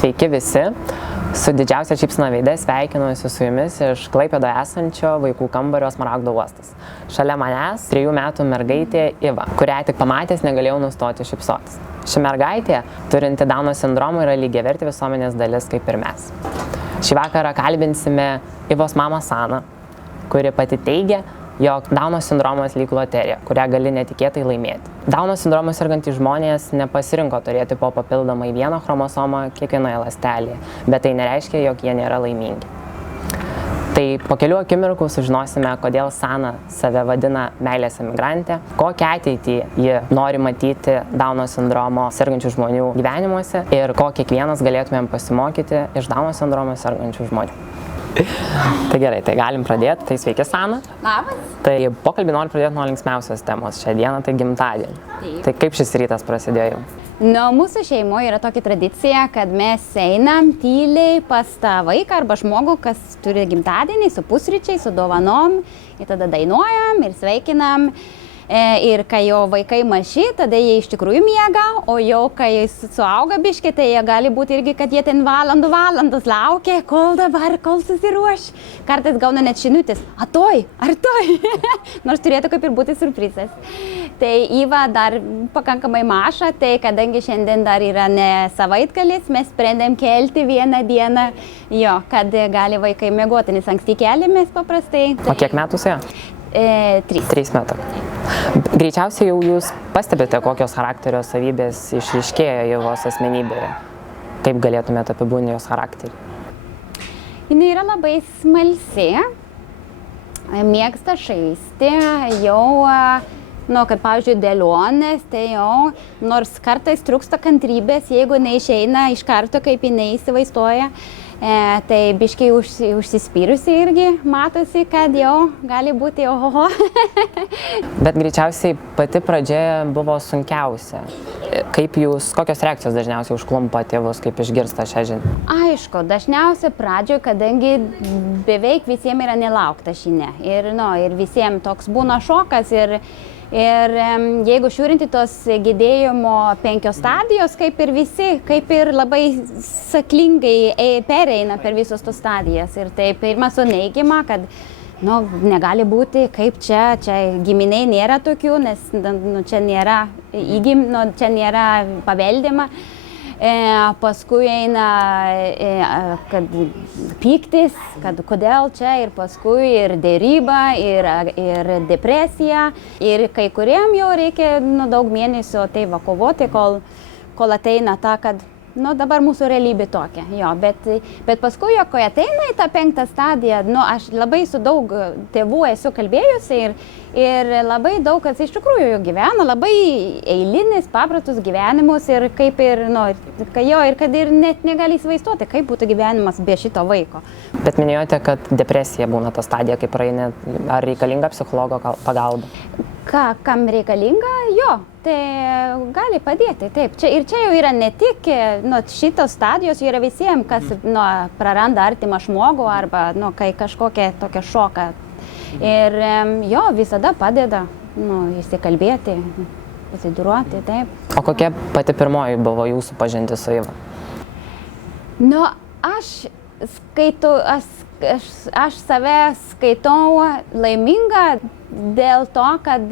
Sveiki visi, su didžiausia šypsena veide sveikinuosi su jumis iš Klaipėdoje esančio vaikų kambario Smaragdo uostas. Šalia manęs 3 metų mergaitė Iva, kurią tik pamatęs negalėjau nustoti šypsotis. Ši mergaitė, turinti Dauno sindromą, yra lygiavertė visuomenės dalis kaip ir mes. Šį vakarą kalbinsime Ivos mamą Saną, kuri pati teigia, jog Dauno sindromas lyg loterija, kurią gali netikėtai laimėti. Dauno sindromu sergantys žmonės nepasirinko turėti po papildomai vieną chromosomą kiekvienoje ląstelėje, bet tai nereiškia, jog jie nėra laimingi. Tai po kelių akimirkų sužinosime, kodėl Sana save vadina meilės emigrantė, kokią ateitį ji nori matyti Dauno sindromo sergančių žmonių gyvenimuose ir ko kiekvienas galėtumėm pasimokyti iš Dauno sindromo sergančių žmonių. Tai gerai, tai galim pradėti. Tai sveiki, Sana. Labas. Tai pokalbį noriu pradėti nuo linksmiausios temos. Šią dieną tai gimtadienį. Tai kaip šis rytas prasidėjo jau? Mūsų šeimoje yra tokia tradicija, kad mes einam tyliai pas tą vaiką arba žmogų, kas turi gimtadienį, su pusryčiais, su dovanom. Ir tada dainuojam ir sveikinam. Ir kai jo vaikai maži, tada jie iš tikrųjų miega, o jau kai suauga biški, tai jie gali būti irgi, kad jie ten valandus laukia, kol susiruoš. Kartais gauna net žinutės, atoj, nors turėtų kaip ir būti surprizas. Tai Iva dar pakankamai maža, tai kadangi šiandien dar yra ne savaitgalis, mes sprendėm kelti vieną dieną, kad gali vaikai miegoti, nes anksti keliamės paprastai. O kiek metų su ja? 3 metų. Greičiausiai jau jūs pastebite, kokios charakterio savybės išryškėjo Ivos asmenybėje. Kaip galėtumėte apibūdinti jos charakterį? Jis yra labai smalsi, mėgsta žaisti, kad pavyzdžiui dėlionės, tai nors kartais trūksta kantrybės, jeigu neišeina iš karto, kaip jinai įsivaizduoja. Tai biškiai užsispyrusi irgi matosi, kad jau gali būti ohoho. Bet greičiausiai pati pradžia buvo sunkiausia. Kokios reakcijos dažniausiai užklumpa tėvus, kaip išgirsta šią žinią? Aišku, dažniausiai pradžioje, kadangi beveik visiems yra nelaukta žinia. Ir visiems toks būna šokas. Ir jeigu žiūrinti tos gedėjimo 5 stadijos, kaip ir visi, kaip ir labai saklingai pereina per visus tos stadijas. Ir tai pirma suneigiama, kad negali būti, kaip čia giminiai nėra tokių, nes čia nėra čia nėra paveldima. Paskui eina kad pyktis, kad kodėl čia, ir paskui ir dėryba, ir depresija. Ir kai kuriem jau reikia daug mėnesių tai kovoti, kol ateina ta, kad dabar mūsų realybė tokia. Bet paskui, kai ateina į tą 5 stadiją, aš labai su daug tėvų esu kalbėjusi ir labai daug kas iš tikrųjų gyvena labai eilinis, paprastus gyvenimus ir kaip ir, ir kad ir net negali įsivaizduoti, kaip būtų gyvenimas be šito vaiko. Bet minėjote, kad depresija būna ta stadija, kai praeina, ar reikalinga psichologo pagalba? Kam reikalinga? Tai gali padėti, taip. Čia jau yra ne tik šitos stadijos, yra visiems, kas praranda artimą žmogų arba kai kažkokia tokia šoka. Ir visada padeda įsikalbėti, įsidūruoti, taip. O kokia pati pirmoji buvo jūsų pažintis su Iva? Aš save skaitau laiminga dėl to, kad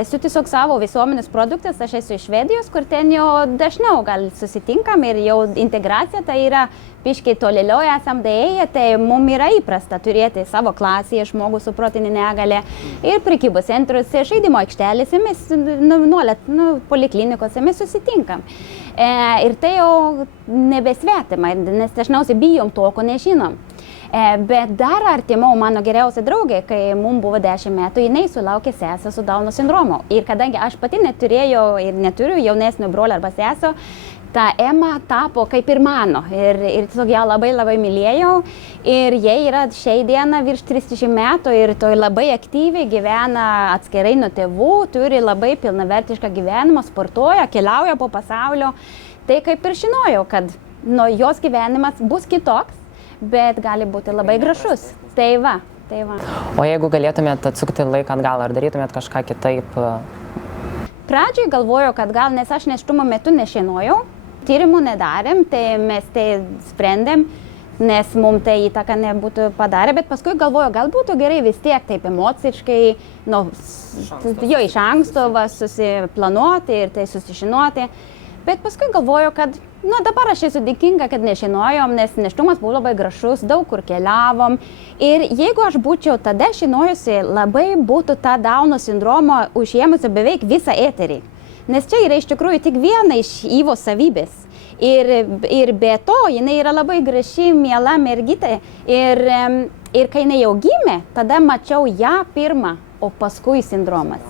esu tiesiog savo visuomenės produktas, aš esu iš Švedijos, kur ten jau dažniau gal susitinkam ir jau integracija tai yra biškai tolėliau esam daėję, tai mums yra įprasta turėti savo klasėje žmogų su protinė negalia ir prekybos centruose, žaidimo aikštelėse, mes nuolat poliklinikose mes susitinkam. Ir tai jau nebesvetima, nes dažniausiai bijom to, ko nežinom. Bet dar artimiau mano geriausia draugė, kai mums buvo 10 metų, jinai sulaukė sesę su Dauno sindromu. Ir kadangi aš pati neturėjau ir neturiu jaunesnio brolio arba sesio, ta Ema tapo kaip ir mano. Ir tiesiog ją labai mylėjau. Ir jie yra šiai dieną virš 30 metų ir to labai aktyviai gyvena atskirai nuo tėvų, turi labai pilnavertišką gyvenimą, sportuoja, keliauja po pasaulio. Tai kaip ir žinojau, kad jos gyvenimas bus kitoks, bet gali būti labai gražus. Tai va. O jeigu galėtumėt atsukti laiką atgal, ar darytumėt kažką kitaip? Pradžioj galvojau, kad gal, nes aš nėštumo metu nežinojau, tyrimų nedarėm, tai mes tai sprendėm, nes mums tai įtaką nebūtų padarę, bet paskui galvoju, gal būtų gerai vis tiek taip emociškai, jo iš anksto susiplanuoti ir tai susižinoti. Bet paskui galvoju, kad dabar aš esu dėkinga, kad nežinojom, nes nėštumas buvo labai gražus, daug kur keliavom. Ir jeigu aš būčiau tada žinojusi, labai būtų tą Dauno sindromą užėmusi beveik visą eterį. Nes čia yra iš tikrųjų tik viena iš Ivos savybės. Ir be to, jinai yra labai graži, miela mergytė. Ir kai jinai jau gimė, tada mačiau ją pirmą, o paskui sindromas.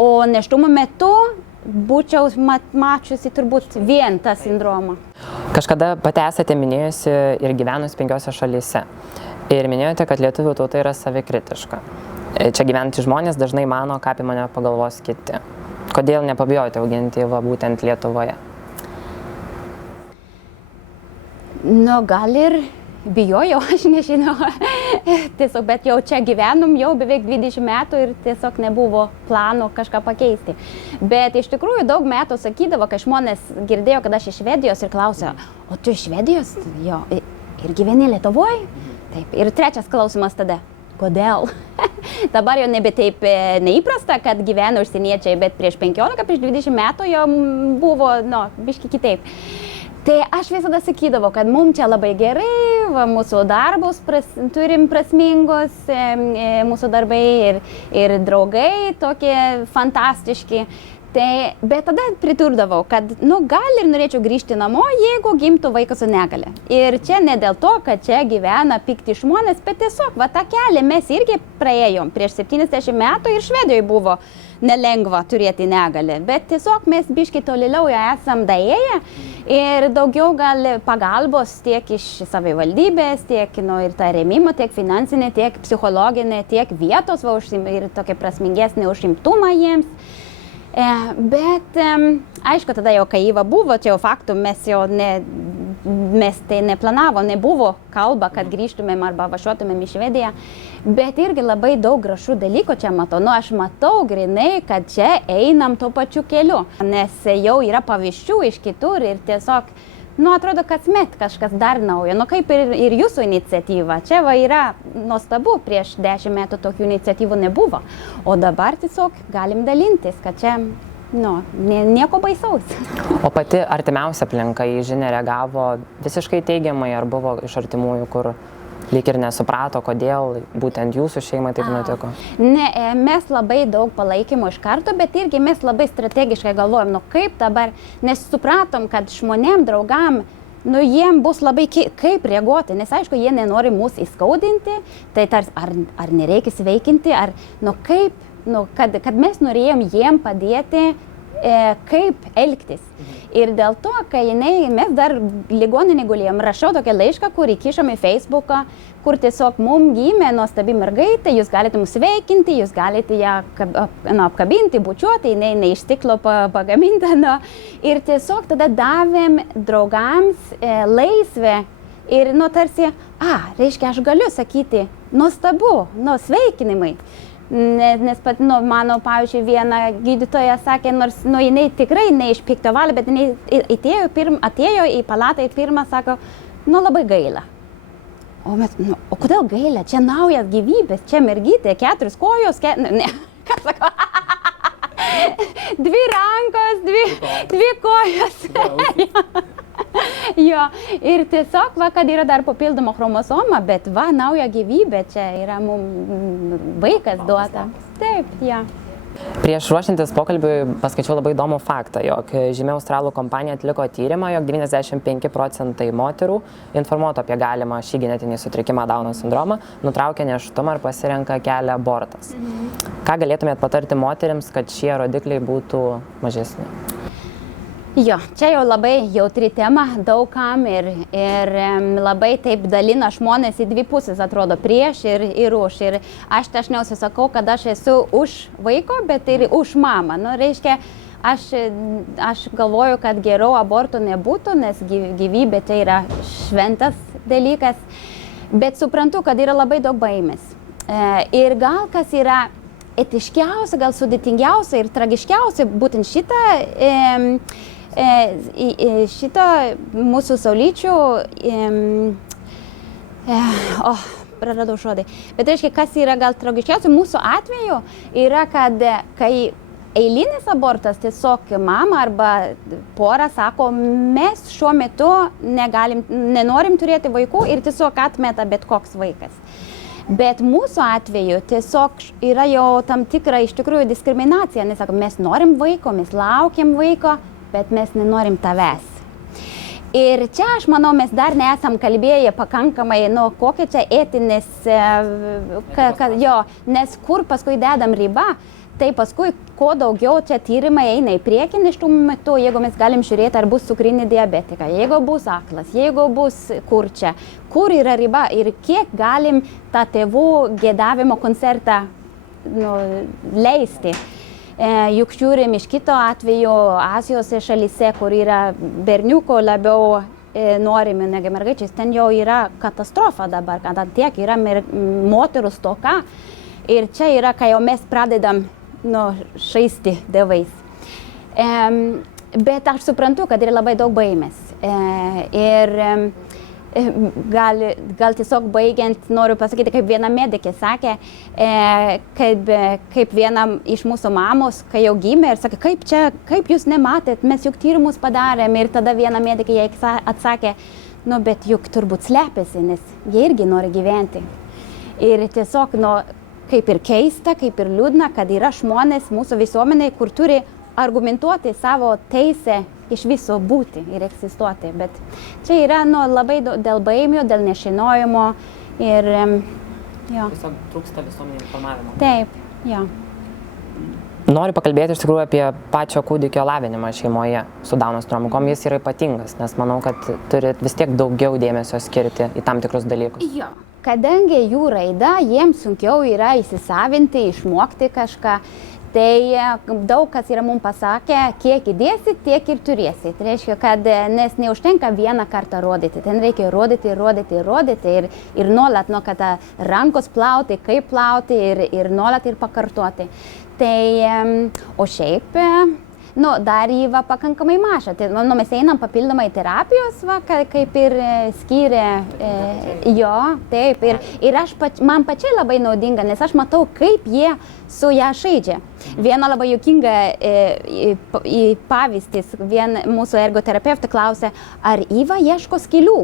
O nėštumo metu būčiau mačiusi turbūt vien tą sindromą. Kažkada pati esate minėjusi ir gyvenus 5 šalyse. Ir minėjote, kad lietuvių tauta yra savikritiška. Čia gyventi žmonės dažnai mano, ką apie mane pagalvos kiti. Kodėl nepabijojote auginti Ivą būtent Lietuvoje? Gal ir bijojau, aš nežinau. Tiesiog, bet jau čia gyvenom jau beveik 20 metų ir tiesiog nebuvo plano kažką pakeisti. Bet iš tikrųjų daug metų sakydavo, kai žmonės girdėjo, kad aš iš Švedijos ir klausė, o tu iš Švedijos? Jo, ir gyveni Lietuvoje? Taip. Ir trečias klausimas tada. Kodėl? Dabar jau nebe taip neįprasta, kad gyvena užsieniečiai, bet prieš 15, prieš 20 metų jau buvo, biški kitaip. Tai aš visada sakydavau, kad mums čia labai gerai, mūsų darbus turim prasmingus, mūsų darbai ir draugai tokie fantastiški. Bet tada pridurdavau, kad gal ir norėčiau grįžti namo, jeigu gimtų vaikas su negalia. Ir čia ne dėl to, kad čia gyvena pikti žmonės, bet tiesiog tą kelią mes irgi praėjom. Prieš 70 metų ir Švedijoje buvo nelengva turėti negalę, bet tiesiog mes biški tolėliau esam daėję ir daugiau gal pagalbos tiek iš savivaldybės, tiek ir tą rėmimą, tiek finansinę, tiek psichologinę, tiek vietos ir tokia prasmingesnė užimtumą jiems. Bet aišku, tada jau kai Iva buvo, čia jau faktų, mes tai neplanavom, nebuvo kalba, kad grįžtumėm arba važiuotumėm į Švediją, bet irgi labai daug gražių dalykų čia matau. Aš matau grinai, kad čia einam tuo pačiu keliu, nes jau yra pavyzdžių iš kitur ir tiesiog, atrodo, kasmet kažkas dar naujo, kaip ir jūsų iniciatyva. Čia yra nuostabu, prieš 10 metų tokių iniciatyvų nebuvo, o dabar tiesiog galim dalintis, kad čia, nieko baisaus. O pati artimiausia aplinka į žinią reagavo visiškai teigiamai, ar buvo iš artimųjų, kur lyg ir nesuprato, kodėl būtent jūsų šeimai taip nutiko? Ne, mes labai daug palaikymo iš karto, bet irgi mes labai strategiškai galvojam, kaip dabar, nes supratom, kad žmonėm, draugam, jiem bus labai kaip reaguoti, nes aišku, jie nenori mūsų įskaudinti, tai ar nereikia sveikinti, ar kad mes norėjom jiem padėti, kaip elgtis. Ir dėl to, kai mes dar ligoninėje gulėjom, rašiau tokią laišką, kur įkišom į Facebooką, kur tiesiog mums gimė nuostabi mergaitė, jūs galite mus sveikinti, jūs galite ją apkabinti, bučiuoti, jinai iš stiklo pagaminta. Ir tiesiog tada davėm draugams laisvę ir tarsi, reiškia, aš galiu sakyti, nuostabu, sveikinimai. Nes pat, mano, pavyzdžiui, viena gydytoja sakė, nors, jinai tikrai ne iš pikto valio, bet jinai atėjo į palatą ir pirmą sako, labai gaila. O kodėl gaila? Čia naujas gyvybės, čia mergytė, 4 kojos, ką sako? 2 rankos, 2 kojos. Jo, ir tiesiog, kad yra dar papildoma chromosoma, bet nauja gyvybė, čia yra mums vaikas duota. Taip, jo. Prieš ruošiantis pokalbiui paskaičiau labai įdomų faktą, jog žymi australų kompanija atliko tyrimą, jog 95% moterų informuotų apie galimą šį genetinį sutrikimą Dauno sindromą, nutraukia nėštumą ir pasirenka kelią abortas. Ką galėtumėt patarti moterims, kad šie rodikliai būtų mažesni? Jo, čia jau labai jautri tema daugam ir labai taip dalina žmonės į 2 pusės, atrodo, prieš ir už. Ir aš dažniausiai sakau, kad aš esu už vaiko, bet ir už mamą. Reiškia, aš galvoju, kad geriau abortų nebūtų, nes gyvybė tai yra šventas dalykas. Bet suprantu, kad yra labai daug baimės. Ir gal kas yra etiškiausia, gal sudėtingiausia ir tragiškiausia būtent šitą Šito mūsų saulyčių, praradau žodį, bet reiškia, kas yra gal tragiškiausia mūsų atveju, yra, kad kai eilinis abortas tiesiog mama arba pora sako, mes šiuo metu nenorim turėti vaikų ir tiesiog atmeta bet koks vaikas. Bet mūsų atveju tiesiog yra jau tam tikra iš tikrųjų diskriminacija, nes sako, mes norim vaiko, mes laukiam vaiko, bet mes nenorim tavęs. Ir čia, aš manau, mes dar nesam kalbėję pakankamai, kokia čia etinės, nes kur paskui dedam ribą, tai paskui, kuo daugiau čia tyrimai eina į priekį nėštumo metu, jeigu mes galim žiūrėti, ar bus cukrinė diabetika, jeigu bus aklas, jeigu bus kurčia, kur yra riba ir kiek galim tą tėvų gėdavimo koncertą leisti. Juk žiūrim iš kito atveju Azijos šalyse, kur yra berniuko labiau norimi negu mergaičiais, ten jau yra katastrofa dabar, kad tiek yra moterų stoka ir čia yra, kai jau mes pradedam šaisti dievais. Bet aš suprantu, kad yra labai daug baimės. Ir gal tiesiog baigiant, noriu pasakyti, kaip viena medikė sakė, kaip viena iš mūsų mamos, kai jau gimė ir sakė, kaip jūs nematėt, mes juk tyrimus padarėm ir tada viena medikė jai atsakė, bet juk turbūt slepiasi, nes jie irgi nori gyventi. Ir tiesiog, kaip ir keista, kaip ir liūdna, kad yra žmonės mūsų visuomenėje, kur turi argumentuoti savo teisę iš viso būti ir egzistuoti. Bet čia yra labai dėl baimių, dėl nežinojimo ir tiesiog trūksta visuomenės informavimo. Taip, jo. Noriu pakalbėti iš tikrųjų apie pačio kūdikio lavinimą šeimoje su Dauno sindromu. Kuom jis yra ypatingas, nes manau, kad turit vis tiek daugiau dėmesio skirti į tam tikrus dalykus. Jo. Kadangi jų raida, jiems sunkiau yra įsisavinti, išmokti kažką, tai daug kas yra mums pasakę, kiek įdėsit, tiek ir turėsit. Tai reiškia, kad nes neužtenka vieną kartą rodyti, ten reikia rodyti ir nuolat, kad rankos plauti, kaip plauti ir nuolat ir pakartoti. Tai, o šiaip, dar įva pakankamai maža. Tai, mes einam papildomai terapijos, kaip ir skyrė jo, taip. Ir man pačiai labai naudinga, nes aš matau, kaip jie su ją žaidžia. Viena labai juokinga pavyzdys, mūsų ergoterapeutė klausė, ar įva ieško skylių.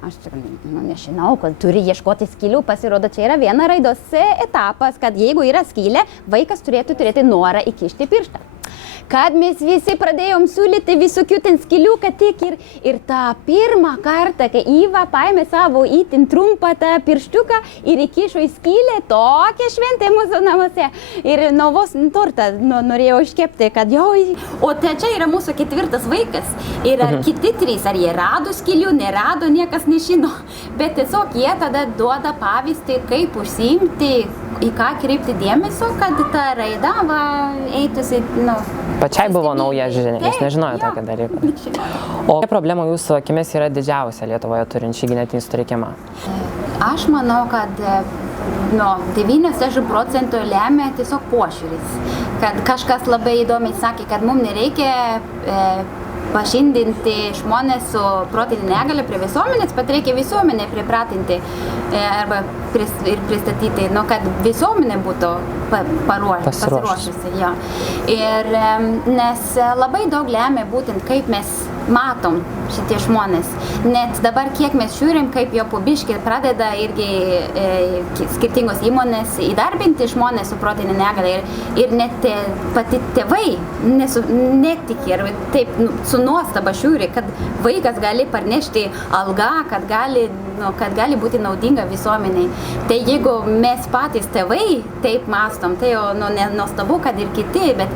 Aš nežinau, kad turi ieškoti skylių, pasirodo, čia yra viena raidos etapas, kad jeigu yra skylė, vaikas turėtų turėti norą įkišti pirštą. Kad mes visi pradėjom siūlyti visokių ten skylių, kad tik ir tą pirmą kartą, kai Įva paėmė savo itin trumpą tą pirštuką ir įkišo į skylę, tokia šventė mūsų namuose. Ir vos tortą norėjau iškepti, kad jau, o čia yra mūsų 4. vaikas. Ir ar kiti 3, ar jie rado skylių, nerado, niekas nežino. Bet tiesiog jie tada duoda pavyzdį, kaip užsiimti, į ką kreipti dėmesio, kad ta raida eitųsi, Pačiai buvo nauja žinia, jūs nežinojote tokio dalyko. O kokia problema jūsų akimis yra didžiausia Lietuvoje turint šį genetinį sutrikimą? Aš manau, kad 90% lemia tiesiog požiūris. Kad kažkas labai įdomiai sakė, kad mums nereikia pažindinti žmonės su protinė negalia prie visuomenės, bet reikia visuomenę pripratinti arba pristatyti, kad visuomenė būtų pasiruošusi. Ja. Ir nes labai daug lemia būtent, kaip mes matom šitie žmonės. Net dabar, kiek mes žiūrim, kaip jau po biškį pradeda irgi skirtingos įmonės įdarbinti žmonės su protinė negalia ir net pati tėvai netiki ir taip su nuostaba žiūri, kad vaikas gali parnešti algą, kad gali būti naudinga visuomeniai. Tai jeigu mes patys tėvai taip mastom, tai jau nenuostabu, kad ir kiti, bet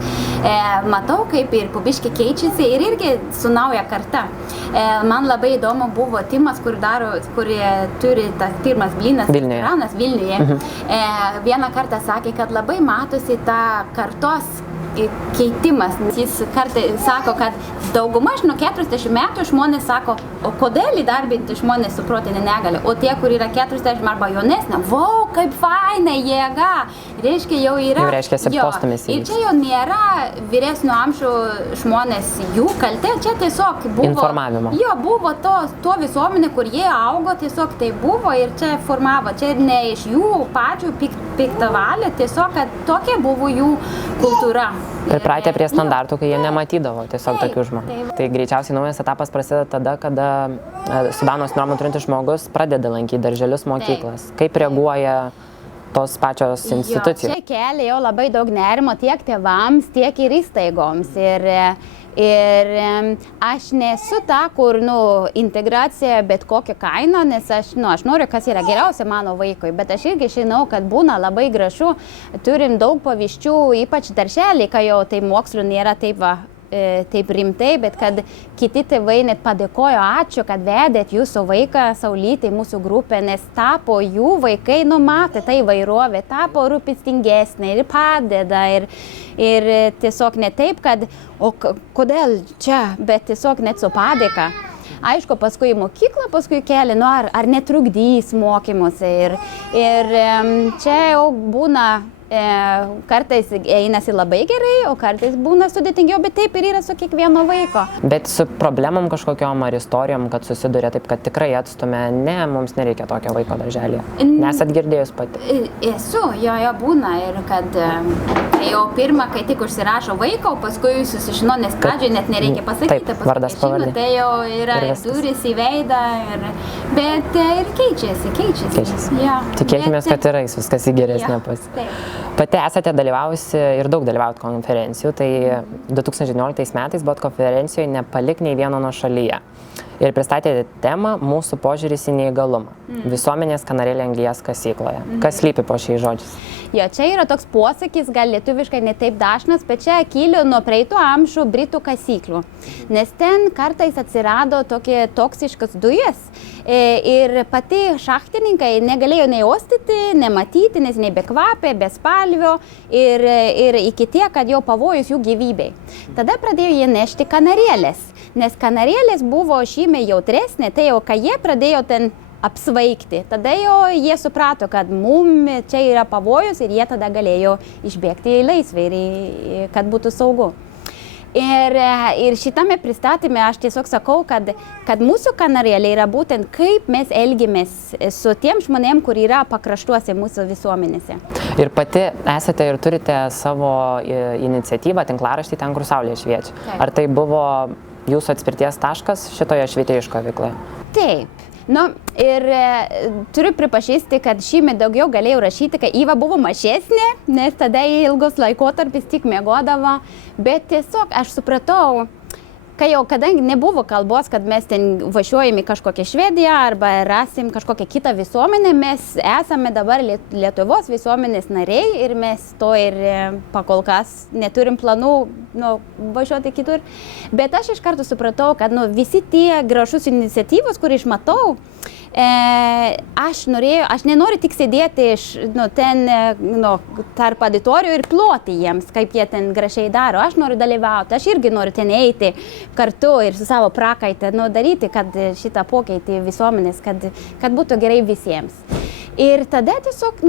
matau, kaip ir po biškį keičiasi ir irgi su nauja karta. Man labai įdomu buvo tyrimas, kurie turi tas pirmas blynas restoranas Vilniuje. Vieną kartą sakė, kad labai matosi ta kartos keitimas. Jis kartą sako, kad dauguma nuo 40 metų žmonės sako, o kodėl įdarbinti žmonės su protinė negalia? O tie, kur yra 40 arba jaunesnė, vau, kaip faina, jėga. reiškia jau yra... Jau reiškia postūmis įvyks. Ir čia jau nėra vyresnio amžiaus žmonės jų kaltė, čia tiesiog buvo... Informavimo. Jo, buvo to visuomenė, kur jie augo, tiesiog tai buvo ir čia formavo. Čia ne iš jų pačių piktavalė, tiesiog, kad tokia buvo jų kultūra. Ir pratė prie standartų, kai jie nematydavo tiesiog tokių žmonių. Tai greičiausiai naujas etapas prasideda tada, kada su Downo sindromu turintis žmogus pradeda lankyti darželius, mokyklas. Kaip reaguoja tos pačios institucijos? Čia kelia jau labai daug nerimo tiek tėvams, tiek ir įstaigoms. Ir aš nesu ta, kur, integracija bet kokią kainą, nes aš noriu, kas yra geriausia mano vaikui, bet aš irgi žinau, kad būna labai gražu, turim daug pavyzdžių, ypač darželį, kai jau tai mokslo nėra taip rimtai, bet kad kiti tėvai net padėkojo, ačiū, kad vedėt jūsų vaiką Saulytę į mūsų grupę, nes tapo jų vaikai, matė tai įvairovė, tapo rūpestingesnė ir padeda ir tiesiog ne taip, kad, o kodėl čia, bet tiesiog net su padėka. Aišku, paskui į mokyklą, paskui keli, ar netrukdys mokymuose ir čia jau būna kartais einasi labai gerai, o kartais būna sudėtingiau, bet taip ir yra su kiekvieno vaiko. Bet su problemom kažkokiom ar istorijom, kad susiduria taip, kad tikrai atstumia, ne, mums nereikia tokio vaiko darželėje. Nesat girdėjus pati? Esu, jo būna ir kad jau pirmą, kai tik užsirašo vaiko, paskui susižino, nes pradžioje net nereikia pasakyti. Taip, vardas pavardė. Tai jau yra durys į veidą, bet ir keičiasi. Ja. Tikėkimės, kad yra viskas į geresnę pusę. Pati esate dalyvavusi ir daug dalyvaut konferencijų, tai 2019 metais buvot konferencijoje Nepalik nei vieno nuošalyje ir pristatėte temą Mūsų požiūris į neįgalumą. Visuomenės kanarėlė anglies kasykloje. Kas slypi po šiais žodžiais? Jo, čia yra toks posakis, gal lietuviškai ne taip dažnas, bet čia kyli nuo praeitų amžių britų kasyklų. Nes ten kartais atsirado tokie toksiškas dujas ir pati šachtininkai negalėjo nei uostyti, nematyti, nes nei be kvapė, be spalvio ir iki tiek, kad jau pavojus jų gyvybei. Tada pradėjo jie nešti kanarėlės, nes kanarėlės buvo žymiai jautresnė, tai jau kai jie pradėjo ten apsvaigti. Tada jau jie suprato, kad mums čia yra pavojus ir jie tada galėjo išbėgti į laisvę, kad būtų saugu. Ir šitame pristatyme aš tiesiog sakau, kad mūsų kanarėlė yra būtent kaip mes elgiamės su tiem žmonėm, kur yra pakraštuose mūsų visuomenėse. Ir pati esate ir turite savo iniciatyvą, tinklaraštį ten, kur saulė šviečia. Taip. Ar tai buvo jūsų atspirties taškas šitoje švietėjiškoje veikloje? Taip. Ir turiu pripažįsti, kad šįmet daugiau galėjau rašyti, kai Iva buvo mažesnė, nes tada ilgus laikotarpis tik miegodavo, bet tiesiog aš supratau, kai jau kadangi nebuvo kalbos, kad mes ten važiuojame į kažkokią Švediją arba rasim kažkokią kitą visuomenę, mes esame dabar Lietuvos visuomenės nariai ir mes to ir pakol kas neturim planų važiuoti kitur. Bet aš iš karto supratau, kad visi tie gražus iniciatyvos, kur aš matau, aš nenoriu tik sėdėti ten tarp auditorijų ir ploti jiems, kaip jie ten gražiai daro. Aš noriu dalyvauti, aš irgi noriu ten eiti kartu ir su savo prakaitę daryti, kad šitą pokytį visuomenės, kad būtų gerai visiems. Ir tada tiesiog,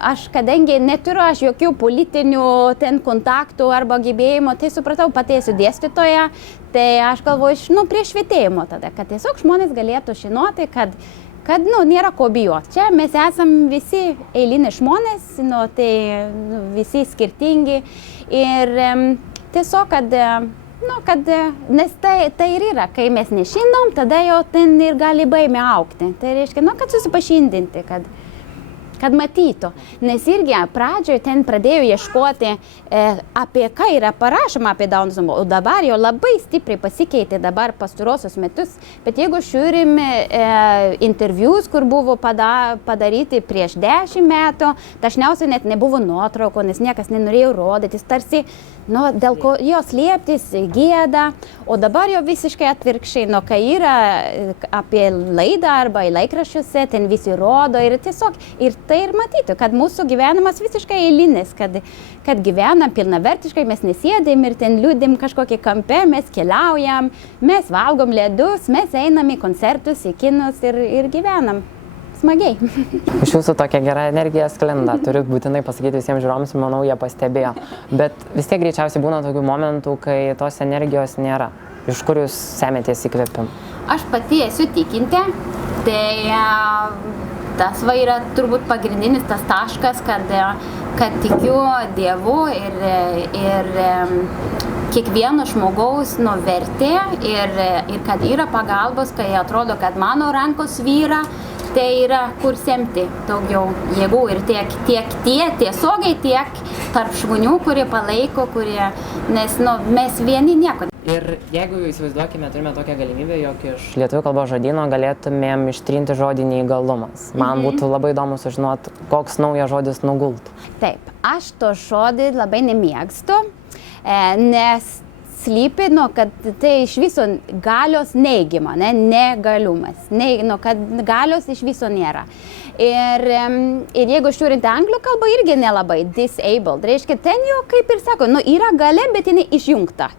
aš kadangi neturiu jokių politinių ten kontaktų arba gebėjimų, tai supratau, pati esu dėstytoja, tai aš galvoju, prie švietėjimo tada, kad tiesiog žmonės galėtų žinoti, kad nėra ko bijoti. Čia mes esam visi eiliniai žmonės, tai visi skirtingi ir tiesiog, nes tai ir yra, kai mes nežinom, tada jau ten ir gali baimė augti. Tai reiškia, kad susipažindinti, kad matytų. Nes irgi pradžioje ten pradėjau ieškoti, apie ką yra parašoma apie Downo sindromą, o dabar jau labai stipriai pasikeitė dabar pastarosius metus. Bet jeigu žiūrime intervius, kur buvo padaryti prieš 10 metų, dažniausiai net nebuvo nuotraukų, nes niekas nenorėjo rodytis, tarsi dėl ko jos slėptis, gėda, o dabar jau visiškai atvirkščiai, kai yra apie laidą arba į laikraščiuose, ten visi rodo ir tiesiog ir tai ir matyti, kad mūsų gyvenimas visiškai eilinis, kad gyvenam pilnavertiškai, mes nesėdėm ir ten liūdim kažkokį kampę, mes keliaujam, mes valgom ledus, mes einam į koncertus, į kinus ir gyvenam smagiai. Iš jūsų tokia gera energija sklinda, turiu būtinai pasakyti visiems žiūrovams ir manau, jie pastebėjo. Bet vis tiek greičiausiai būna tokių momentų, kai tos energijos nėra. Iš kur jūs semėtės įkvėpimą? Aš pati esu tikinti, tai tas yra turbūt pagrindinis tas taškas, kad tikiu Dievu ir kiekvieno žmogaus vertė ir kad yra pagalbos, kai atrodo, kad mano rankos vyra, tai yra kur semti daugiau jėgų ir tiek tiesiogiai, tiek tarp žmonių, kurie palaiko, nes mes vieni nieko. Ir jeigu įsivaizduokime, turime tokią galimybę, jog iš lietuvių kalbos žodyno galėtumėm ištrinti žodį neįgalumas. Man būtų labai įdomu sužinoti, koks naujas žodis nugultų. Taip, aš to žodį labai nemėgstu, nes slypi, kad tai iš viso galios neigimo, negalumas, kad galios iš viso nėra. Ir jeigu žiūrint anglų kalbą, irgi nelabai disabled, reiškia, ten jau kaip ir sako, yra galia, bet jinai išjungta.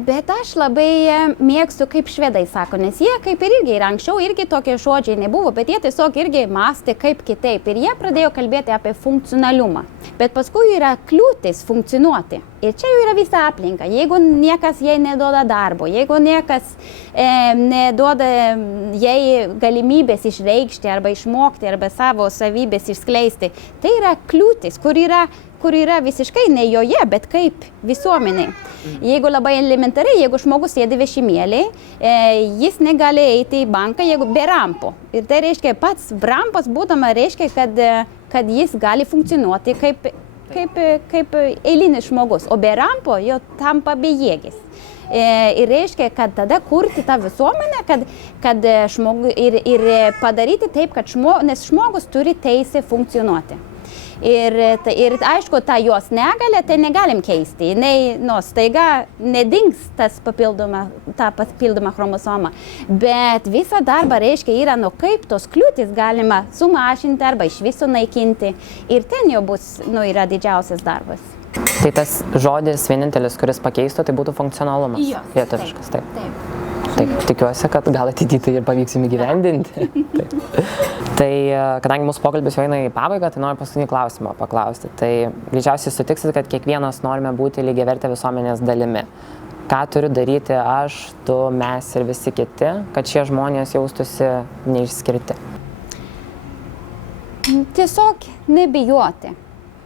Bet aš labai mėgstu, kaip švedai sako, nes jie kaip ir irgi, ir anksčiau irgi tokie žodžiai nebuvo, bet jie tiesiog irgi mąstė kaip kitaip ir jie pradėjo kalbėti apie funkcionalumą. Bet paskui yra kliūtis funkcionuoti. Ir čia jau yra visa aplinka. Jeigu niekas jai neduoda darbo, jeigu niekas neduoda jai galimybės išreikšti arba išmokti arba savo savybės išskleisti, tai yra kliūtis, kur yra visiškai ne joje, bet kaip visuomeniai. Jeigu labai elementariai, jeigu žmogus sėdi vežimėlį, jis negali eiti į banką, jeigu be rampų. Ir tai reiškia, pats rampas būdama reiškia, kad jis gali funkcionuoti kaip eilinis žmogus, o be rampo jo tampa bejėgis. Ir reiškia, kad tada kurti tą visuomenę, ir padaryti taip, nes žmogus turi teisę funkcionuoti. Ir aišku, tą jos negalę, tai negalim keisti. Staiga nedings ta papildoma chromosoma. Bet visą darbą reiškia yra, kaip tos kliūtis galima sumažinti arba iš viso naikinti. Ir ten jau bus, yra didžiausias darbas. Tai tas žodis vienintelis, kuris pakeistų, tai būtų funkcionalumas. Lietuviškas, taip. Taip, tikiuosi, kad gal ateityje tai ir pavyks jums įgyvendinti. Tai kadangi mūsų pokalbis jau eina į pabaigą, tai noriu paskutinį klausimą paklausti. Tai greičiausiai sutiksit, kad kiekvienas norime būti lygiavertė visuomenės dalimi. Ką turiu daryti aš, tu, mes ir visi kiti, kad šie žmonės jaustųsi neišskirti? Tiesiog nebijoti.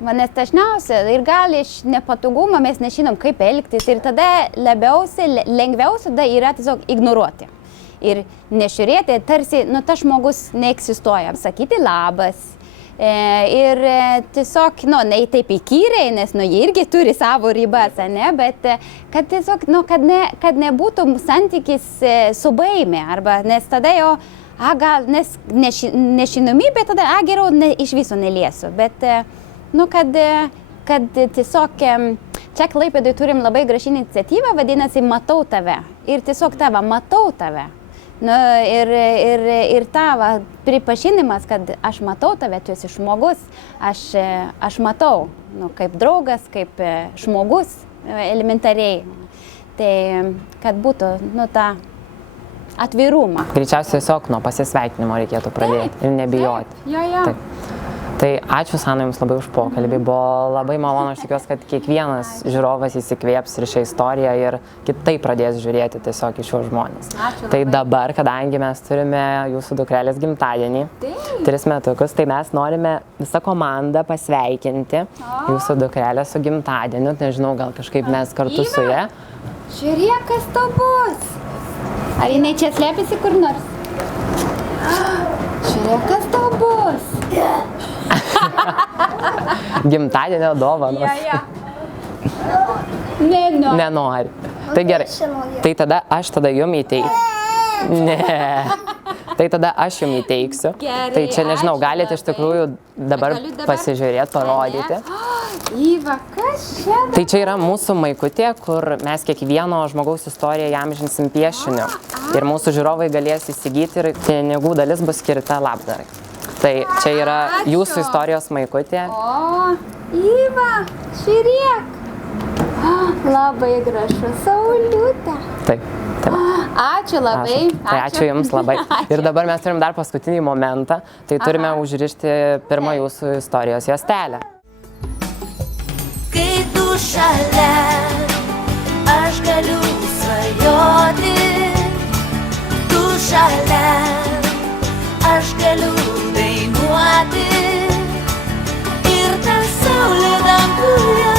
Nes dažniausiai ir gali iš nepatogumo mes nežinom, kaip elgtis ir tada lengviausia yra tiesiog ignoruoti. Ir nežiūrėti, tarsi, tas žmogus neegzistuoja. Sakyti labas. Ir tiesiog, ne taip įkyriai, nes jie irgi turi savo ribas, bet kad tiesiog, kad nebūtų santykis su baime, arba nes tada jau, gal, nes nežinomybė, tada, geriau iš viso neliesiu, bet kad tiesiog čia Klaipėdoj turim labai graži iniciatyvą, vadinasi Matau tave. Ir tiesiog matau tave. Ir tavo pripažinimas, kad aš matau tave, tu esi žmogus, aš matau, kaip draugas, kaip žmogus elementariai. Tai kad būtų, tą atvirumą. Greičiausiai tiesiog nuo pasisveikinimo reikėtų pradėti ir nebijoti. Taip. Tai ačiū, Sana, jums labai už pokalbį. Buvo labai malonu, aš tikiuosi, kad kiekvienas žiūrovas įsikvėps ir šią istoriją ir kitaip pradės žiūrėti tiesiog į šios žmonės. Tai dabar, kadangi mes turime jūsų dukrelės gimtadienį, 3 metukus, tai mes norime visą komandą pasveikinti jūsų dukrelę su gimtadieniu. Nežinau, gal kažkaip mes kartu su ja. Žiūrėk, kas to bus. Ar jinai čia slėpėsi kur nors? Žiūrėk, kas to bus. Gimtadienio dovanos. Nenori. Tai gerai. Tai tada aš jum įteiksiu. Ne. Tai tada aš jum įteiksiu. Tai čia nežinau, galite iš tikrųjų dabar pasižiūrėti, parodyti. Iva, kas čia? Tai čia yra mūsų maikutė, kur mes kiekvieno žmogaus istoriją įamžinsim piešiniu. Ir mūsų žiūrovai galės įsigyti ir pinigų dalis bus skirta labdarai. Tai čia yra jūsų istorijos maikutė. O, Iva, žiūrėk. Labai gražu, sauliutė. Taip. Ačiū labai. Tai ačiū Jums labai. Ir dabar mes turim dar paskutinį momentą, tai turime užrišti pirmą Jūsų istorijos juostelę. Kai tu šalia, aš galiu svajoti, tu šalia, aš galiu dainuoti ir ta saulė danguje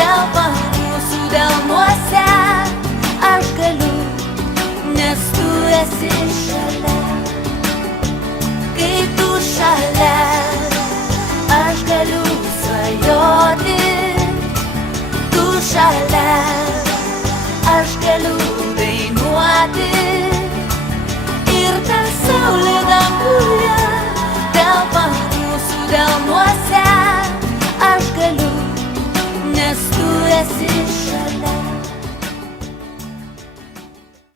telpa mūsų delnuose, aš galiu, nes tu esi šalia. Kai tu šalia, aš galiu svajoti, tu šalia, aš galiu dainuoti ir ta saulė